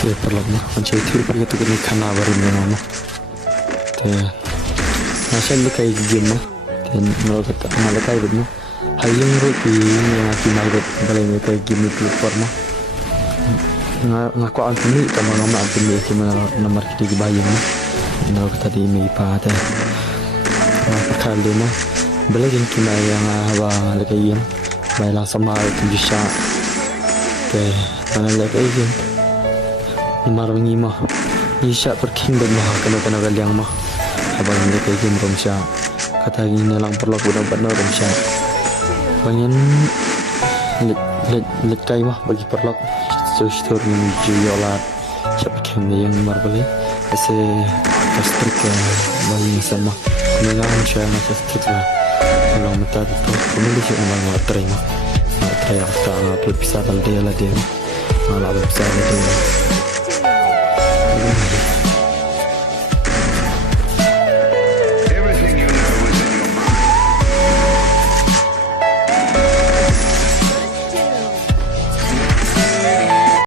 Te parlok mah macam itu pergi tu kena khana baru mana mah. Te macam lu kayak game mah. Dan kalau kata malah kayak betul mah. Hayang roti yang aku main kalau ni kayak game itu luar mah. Ngaku antuni kamu nama antuni cuma nomor kita dibayang mah. Kalau kata di mi pada. Kali mah belajar kita yang apa lagi yang baiklah sama itu bisa. Te mana lagi yang marang mah isya perking dan mah kena galyang mah abang ni kayak game romsya kata gini lang perlu benar-benar romsya banyak let kai mah bagi perlu story jualan siapa kem yang marbeli ese pastrik bagi sama mengang saya masa strik lah kalau mata itu kemudian saya memang terima apa bisa dia lah dia malah bisa dia